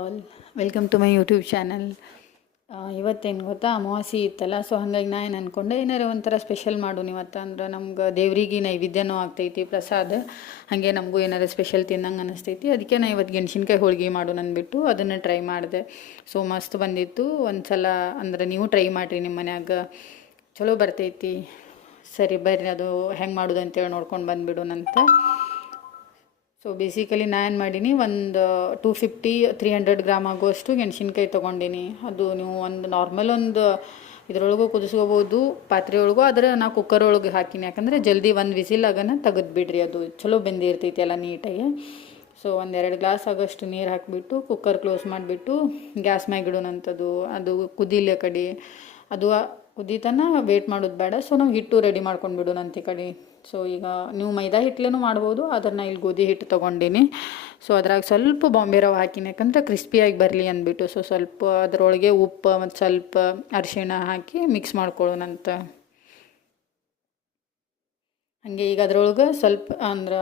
All welcome to my YouTube channel. ಇವತ್ತೇನು ಗೊತ್ತಾ, ಅಮಾವಾಸ್ಯೆ ಇತ್ತಲ್ಲ. ಸೊ ಹಾಗಾಗಿ ನಾ ಏನು ಅಂದ್ಕೊಂಡೆ, ಏನಾರು ಒಂಥರ ಸ್ಪೆಷಲ್ ಮಾಡೋಣ ಇವತ್ತು. ಅಂದ್ರೆ ನಮ್ಗೆ ದೇವ್ರಿಗೆ ನೈವೇದ್ಯನೂ ಆಗ್ತೈತಿ, ಪ್ರಸಾದ. ಹಾಗೆ ನಮಗೂ ಏನಾರು ಸ್ಪೆಷಲ್ ತಿನ್ನಂಗೆ ಅನ್ನಿಸ್ತೈತಿ. ಅದಕ್ಕೆ ನಾ ಇವತ್ತು ಗೆಣಸಿನ್ಕಾಯಿ ಹೋಳಿಗೆ ಮಾಡೋಣ ಅಂದ್ಬಿಟ್ಟು ಅದನ್ನು ಟ್ರೈ ಮಾಡಿದೆ. ಸೊ ಮಸ್ತ್ ಬಂದಿತ್ತು. ಒಂದು ಸಲ ಅಂದ್ರೆ ನೀವು ಟ್ರೈ ಮಾಡಿರಿ ನಿಮ್ಮ ಮನ್ಯಾಗ, ಚಲೋ ಬರ್ತೈತಿ. ಸರಿ ಬರ್ರಿ, ಅದು ಹೆಂಗೆ ಮಾಡೋದು ಅಂತೇಳಿ ನೋಡ್ಕೊಂಡು ಬಂದುಬಿಡೋಣಂತ. ಸೊ ಬೇಸಿಕಲಿ ನಾನು ಏನು ಮಾಡೀನಿ, ಒಂದು 250-300 ಗ್ರಾಮ್ ಆಗುವಷ್ಟು ಗೆಣಸಿನ್ಕಾಯಿ ತೊಗೊಂಡಿನಿ. ಅದು ನೀವು ಒಂದು ನಾರ್ಮಲ್ ಒಂದು ಇದ್ರೊಳಗೂ ಕುದಿಸ್ಕೋಬೋದು, ಪಾತ್ರೆ ಒಳಗೂ. ಆದರೆ ನಾವು ಕುಕ್ಕರ್ ಒಳಗೆ ಹಾಕಿನಿ, ಯಾಕಂದರೆ ಜಲ್ದಿ ಒಂದು ವಿಸಿಲ್ ಆಗನ ತೆಗೆದು ಬಿಡ್ರಿ, ಅದು ಚಲೋ ಬೆಂದಿರ್ತೈತಿ ಎಲ್ಲ ನೀಟಾಗಿ. ಸೊ 1-2 ಗ್ಲಾಸ್ ಆಗೋಷ್ಟು ನೀರು ಹಾಕಿಬಿಟ್ಟು ಕುಕ್ಕರ್ ಕ್ಲೋಸ್ ಮಾಡಿಬಿಟ್ಟು ಗ್ಯಾಸ್ ಮ್ಯಾಗ ಇಡೋಣಂಥದ್ದು. ಅದು ಕುದಿಲೆ ಕಡೆ, ಅದು ಕುದೀತನ ವೇಟ್ ಮಾಡೋದು ಬೇಡ. ಸೊ ನಾವು ಹಿಟ್ಟು ರೆಡಿ ಮಾಡ್ಕೊಂಡು ಬಿಡೋಣಂತ ಈ ಕಡೆ. ಸೊ ಈಗ ನೀವು ಮೈದಾ ಹಿಟ್ಲೇನೂ ಮಾಡ್ಬೋದು, ಅದನ್ನು ಇಲ್ಲಿ ಗೋಧಿ ಹಿಟ್ಟು ತೊಗೊಂಡಿನಿ. ಸೊ ಅದ್ರಾಗ ಸ್ವಲ್ಪ ಬಾಂಬೆ ರವೆ ಹಾಕಿನಿ, ಯಾಕಂದ್ರೆ ಕ್ರಿಸ್ಪಿಯಾಗಿ ಬರಲಿ ಅಂದ್ಬಿಟ್ಟು. ಸೊ ಸ್ವಲ್ಪ ಅದರೊಳಗೆ ಉಪ್ಪು ಮತ್ತು ಸ್ವಲ್ಪ ಅರಿಶಿಣ ಹಾಕಿ ಮಿಕ್ಸ್ ಮಾಡ್ಕೊಳ್ಳೋಣಂತ. ಹಾಗೆ ಈಗ ಅದ್ರೊಳಗೆ ಸ್ವಲ್ಪ ಅಂದ್ರೆ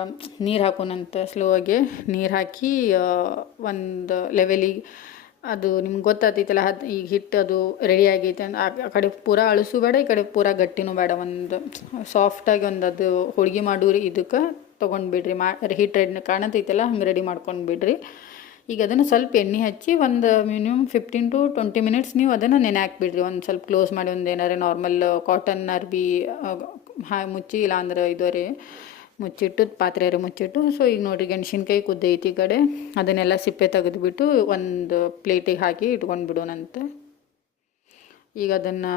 ನೀರು ಹಾಕೋಣಂತ. ಸ್ಲೋವಾಗಿ ನೀರು ಹಾಕಿ ಒಂದು ಲೆವೆಲಿಗೆ, ಅದು ನಿಮ್ಗೆ ಗೊತ್ತಾಗ್ತೈತಲ್ಲ, ಈಗ ಹಿಟ್ಟು ಅದು ರೆಡಿ ಆಗೈತೆ ಆ ಕಡೆ ಪೂರಾ ಅಳಸು ಬೇಡ, ಈ ಕಡೆ ಪೂರಾ ಗಟ್ಟಿನೂ ಬೇಡ. ಒಂದು ಸಾಫ್ಟಾಗಿ ಒಂದು ಅದು ಹೋಳ್ಗೆ ಮಾಡೋರಿ ಇದಕ್ಕೆ ತೊಗೊಂಡ್ಬಿಡ್ರಿ. ಹಿಟ್ಟು ರೆಡಿ ಕಾಣತೈತಲ್ಲ, ಹಂಗೆ ರೆಡಿ ಮಾಡ್ಕೊಂಡು ಬಿಡ್ರಿ. ಈಗ ಅದನ್ನು ಸ್ವಲ್ಪ ಎಣ್ಣೆ ಹಚ್ಚಿ ಒಂದು ಮಿನಿಮಮ್ 15-20 ಮಿನಿಟ್ಸ್ ನೀವು ಅದನ್ನು ನೆನೆ ಹಾಕ್ಬಿಡ್ರಿ. ಒಂದು ಸ್ವಲ್ಪ ಕ್ಲೋಸ್ ಮಾಡಿ, ಒಂದು ಏನಾರು ನಾರ್ಮಲ್ ಕಾಟನ್ ಅರ್ಬಿ ಮುಚ್ಚಿ, ಇಲ್ಲಾಂದ್ರೆ ಇದೋರಿ ಮುಚ್ಚಿಟ್ಟು, ಪಾತ್ರೆಯರು ಮುಚ್ಚಿಟ್ಟು. ಸೊ ಈಗ ನೋಡಿರಿ, ಗೆಣಸಿನ್ಕಾಯಿ ಕುದ್ದೈತಿ ಈ ಕಡೆ. ಅದನ್ನೆಲ್ಲ ಸಿಪ್ಪೆ ತೆಗೆದುಬಿಟ್ಟು ಒಂದು ಪ್ಲೇಟಿಗೆ ಹಾಕಿ ಇಟ್ಕೊಂಡು ಬಿಡೋಣಂತ. ಈಗ ಅದನ್ನು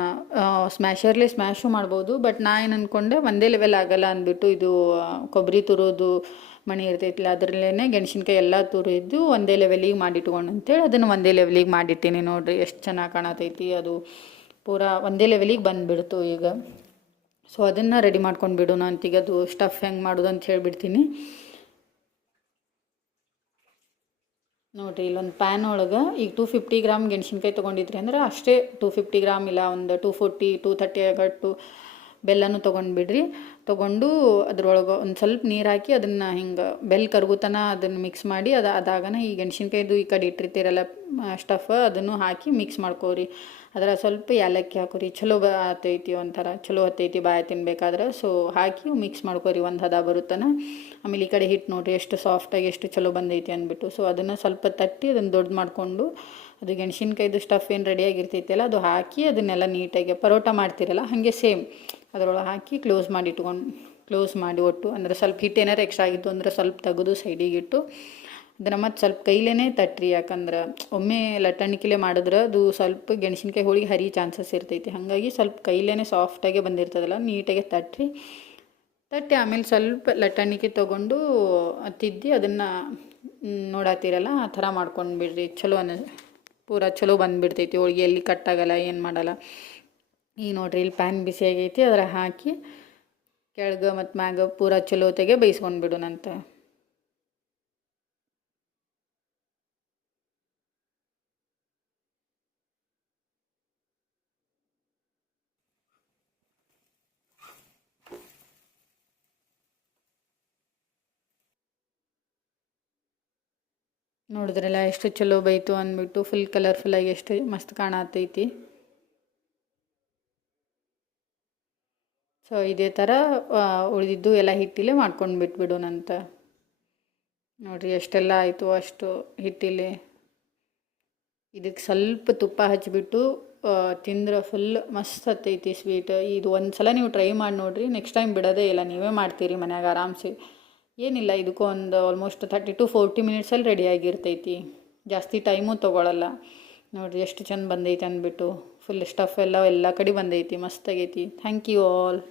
ಸ್ಮ್ಯಾಶರ್ಲಿ ಸ್ಮ್ಯಾಶು ಮಾಡ್ಬೋದು, ಬಟ್ ನಾ ಏನು ಅಂದ್ಕೊಂಡೆ, ಒಂದೇ ಲೆವೆಲ್ ಆಗಲ್ಲ ಅಂದ್ಬಿಟ್ಟು, ಇದು ಕೊಬ್ಬರಿ ತುರೋದು ಮಣಿ ಇರ್ತೈತಿಲ್ಲ, ಅದರಲ್ಲೇ ಗೆಣಸಿನ್ಕಾಯಿ ಎಲ್ಲ ತುರಿದು ಒಂದೇ ಲೆವೆಲಿಗೆ ಮಾಡಿಟ್ಕೊಂಡು ಅಂತೇಳಿ ಅದನ್ನು ಒಂದೇ ಲೆವೆಲಿಗೆ ಮಾಡಿಟ್ಟೀನಿ. ನೋಡಿರಿ ಎಷ್ಟು ಚೆನ್ನಾಗಿ ಕಾಣತೈತಿ. ಅದು ಪೂರಾ ಒಂದೇ ಲೆವೆಲಿಗೆ ಬಂದುಬಿಡ್ತು ಈಗ. ಸೊ ಅದನ್ನು ರೆಡಿ ಮಾಡ್ಕೊಂಡು ಬಿಡೋಣ ಅಂತೀಗ. ಅದು ಸ್ಟಫ್ ಹೆಂಗೆ ಮಾಡೋದು ಅಂತ ಹೇಳಿಬಿಡ್ತೀನಿ. ನೋಡಿರಿ, ಇಲ್ಲೊಂದು ಪ್ಯಾನ್ ಒಳಗೆ ಈಗ 250 ಗ್ರಾಮ್ ಗೆಣಸಿನ್ಕಾಯಿ ತೊಗೊಂಡಿದ್ರಿ ಅಂದ್ರೆ ಅಷ್ಟೇ 250 ಗ್ರಾಮ್, ಇಲ್ಲ ಒಂದು 240-230 ಆಗಟ್ಟು ಬೆಲ್ಲನೂ ತೊಗೊಂಡ್ಬಿಡ್ರಿ. ತೊಗೊಂಡು ಅದ್ರೊಳಗೆ ಒಂದು ಸ್ವಲ್ಪ ನೀರು ಹಾಕಿ ಅದನ್ನು ಹಿಂಗೆ ಬೆಲ್ಲ ಕರ್ಗುತನ ಅದನ್ನು ಮಿಕ್ಸ್ ಮಾಡಿ, ಅದಾಗನ ಈ ಗೆಣಸಿನ್ಕಾಯ್ದು ಈ ಕಡೆ ಇಟ್ಟಿರ್ತೀರಲ್ಲ ಸ್ಟಫ್, ಅದನ್ನು ಹಾಕಿ ಮಿಕ್ಸ್ ಮಾಡ್ಕೋರಿ. ಅದರ ಸ್ವಲ್ಪ ಏಲಕ್ಕಿ ಹಾಕೋರಿ, ಚಲೋ ಆತೈತಿ, ಒಂಥರ ಚಲೋ ಹತ್ತೈತಿ ಬಾಯಿ ತಿನ್ಬೇಕಾದ್ರೆ. ಸೊ ಹಾಕಿ ಮಿಕ್ಸ್ ಮಾಡ್ಕೋರಿ, ಒಂದು ಹದ ಬರುತ್ತಾನ. ಆಮೇಲೆ ಈ ಕಡೆ ಹಿಟ್ಟು ನೋಡಿರಿ ಎಷ್ಟು ಸಾಫ್ಟಾಗಿ ಎಷ್ಟು ಚಲೋ ಬಂದೈತಿ ಅಂದ್ಬಿಟ್ಟು. ಸೊ ಅದನ್ನು ಸ್ವಲ್ಪ ತಟ್ಟಿ ಅದನ್ನು ದೊಡ್ಡ ಮಾಡಿಕೊಂಡು, ಅದು ಗೆಣಸಿನ್ಕಾಯ್ದು ಸ್ಟಫ್ ಏನು ರೆಡಿಯಾಗಿರ್ತೈತಲ್ಲ ಅದು ಹಾಕಿ ಅದನ್ನೆಲ್ಲ ನೀಟಾಗಿ ಪರೋಟ ಮಾಡ್ತಿರಲ್ಲ ಹಾಗೆ ಸೇಮ್ ಅದರೊಳಗೆ ಹಾಕಿ ಕ್ಲೋಸ್ ಮಾಡಿ ಒಟ್ಟು. ಅಂದರೆ ಸ್ವಲ್ಪ ಹಿಟ್ಟು ಏನಾರು ಎಕ್ಸ್ಟ್ರಾ ಆಗಿತ್ತು ಅಂದರೆ ಸ್ವಲ್ಪ ತೆಗೆದು ಸೈಡಿಗಿಟ್ಟು ಅದನ್ನು ಮತ್ತು ಸ್ವಲ್ಪ ಕೈಲೇ ತಟ್ರಿ. ಯಾಕಂದ್ರೆ ಒಮ್ಮೆ ಲಟ್ಟಣಿಕೆಲೆ ಮಾಡಿದ್ರೆ ಅದು ಸ್ವಲ್ಪ ಗೆಣಸಿನ್ಕಾಯಿ ಹೋಳಿಗೆ ಹರಿ ಚಾನ್ಸಸ್ ಇರ್ತೈತಿ. ಹಾಗಾಗಿ ಸ್ವಲ್ಪ ಕೈಲೇ ಸಾಫ್ಟಾಗೆ ಬಂದಿರ್ತದಲ್ಲ, ನೀಟಾಗೆ ತಟ್ಟಿ ಆಮೇಲೆ ಸ್ವಲ್ಪ ಲಟ್ಟಣಿಕೆ ತೊಗೊಂಡು ತಿದ್ದಿ ಅದನ್ನು ನೋಡತ್ತೀರಲ್ಲ ಆ ಥರ ಮಾಡ್ಕೊಂಡು ಬಿಡ್ರಿ. ಚಲೋ ಪೂರಾ ಚಲೋ ಬಂದುಬಿಡ್ತೈತಿ ಹೋಳಿಗೆ, ಎಲ್ಲಿ ಕಟ್ಟಾಗಲ್ಲ, ಏನು ಮಾಡಲ್ಲ. ಈಗ ನೋಡ್ರಿ, ಇಲ್ಲಿ ಪ್ಯಾನ್ ಬಿಸಿ ಆಗೈತಿ, ಅದರ ಹಾಕಿ ಕೆಳಗೆ ಮತ್ತು ಮ್ಯಾಗ ಪೂರಾ ಚಲೋತೆಗೆ ಬೇಯಿಸ್ಕೊಂಡು ಬಿಡೋಣಂತ. ನೋಡಿದ್ರಲ್ಲ ಎಷ್ಟು ಚಲೋ ಬೈತು ಅಂದ್ಬಿಟ್ಟು, ಫುಲ್ ಕಲರ್ಫುಲ್ಲಾಗಿ ಎಷ್ಟು ಮಸ್ತ್ ಕಾಣತೈತಿ. ಸೊ ಇದೇ ಥರ ಉಳಿದಿದ್ದು ಎಲ್ಲ ಹಿಟ್ಟಿಲೆ ಮಾಡ್ಕೊಂಡು ಬಿಟ್ಬಿಡೋಣಂತ. ನೋಡಿರಿ ಎಷ್ಟೆಲ್ಲ ಆಯಿತು ಅಷ್ಟು ಹಿಟ್ಟಿಲೆ. ಇದಕ್ಕೆ ಸ್ವಲ್ಪ ತುಪ್ಪ ಹಚ್ಚಿಬಿಟ್ಟು ತಿಂದ್ರೆ ಫುಲ್ ಮಸ್ತ್ ಹತ್ತೈತಿ ಸ್ವೀಟ್. ಇದು ಒಂದು ಸಲ ನೀವು ಟ್ರೈ ಮಾಡಿ ನೋಡಿರಿ, ನೆಕ್ಸ್ಟ್ ಟೈಮ್ ಬಿಡೋದೇ ಇಲ್ಲ, ನೀವೇ ಮಾಡ್ತೀರಿ ಮನ್ಯಾಗ ಆರಾಮ್ಸೆ. ಏನಿಲ್ಲ, ಇದಕ್ಕೂ ಒಂದು ಆಲ್ಮೋಸ್ಟ್ 30-40 ಮಿನಿಟ್ಸಲ್ಲಿ ರೆಡಿಯಾಗಿರ್ತೈತಿ, ಜಾಸ್ತಿ ಟೈಮು ತೊಗೊಳಲ್ಲ. ನೋಡಿರಿ ಎಷ್ಟು ಚೆಂದ ಬಂದೈತಿ ಅಂದ್ಬಿಟ್ಟು, ಫುಲ್ ಸ್ಟಫ್ ಎಲ್ಲ ಕಡೆ ಬಂದೈತಿ, ಮಸ್ತ್ ಆಗೈತಿ. Thank you all.